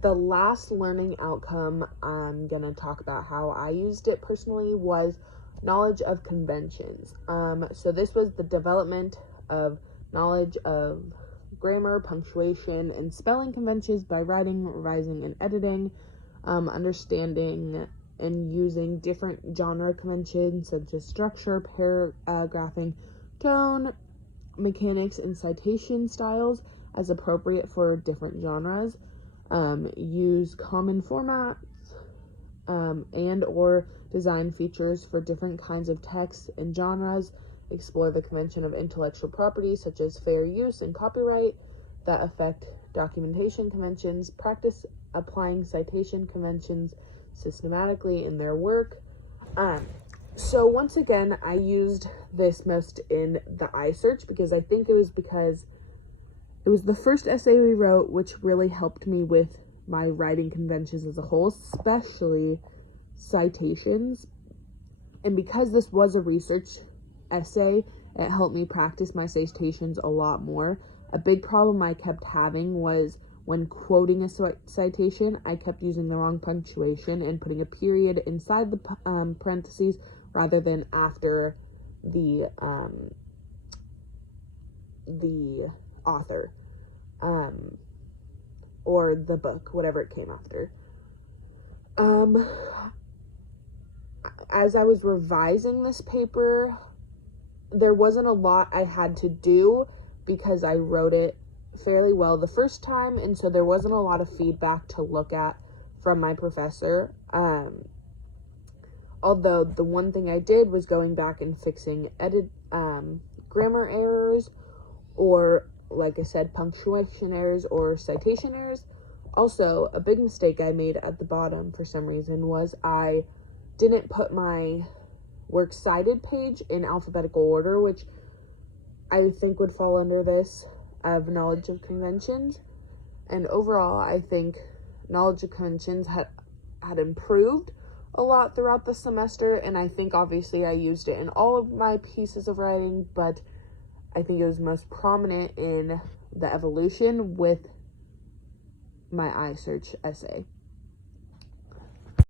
the last learning outcome I'm going to talk about how I used it personally was knowledge of conventions. So this was the development of knowledge of grammar, punctuation, and spelling conventions by writing, revising, and editing, understanding and using different genre conventions such as structure, paragraphing, tone, mechanics, and citation styles as appropriate for different genres. Use common formats and or design features for different kinds of texts and genres. Explore the convention of intellectual property such as fair use and copyright that affect documentation conventions. Practice applying citation conventions systematically in their work. So once again, I used this most in the iSearch because I think it was because it was the first essay we wrote, which really helped me with my writing conventions as a whole, especially citations. And because this was a research essay, it helped me practice my citations a lot more. A big problem I kept having was when quoting a citation, I kept using the wrong punctuation and putting a period inside the parentheses rather than after the author, or the book, whatever it came after. As I was revising this paper, there wasn't a lot I had to do because I wrote it fairly well the first time, and so there wasn't a lot of feedback to look at from my professor. Although the one thing I did was going back and fixing grammar errors, or like I said, punctuation errors or citation errors. Also, a big mistake I made at the bottom for some reason was I didn't put my works cited page in alphabetical order, which I think would fall under this of knowledge of conventions. And overall, I think knowledge of conventions had improved a lot throughout the semester, and I think obviously I used it in all of my pieces of writing, but I think it was most prominent in the evolution with my iSearch essay.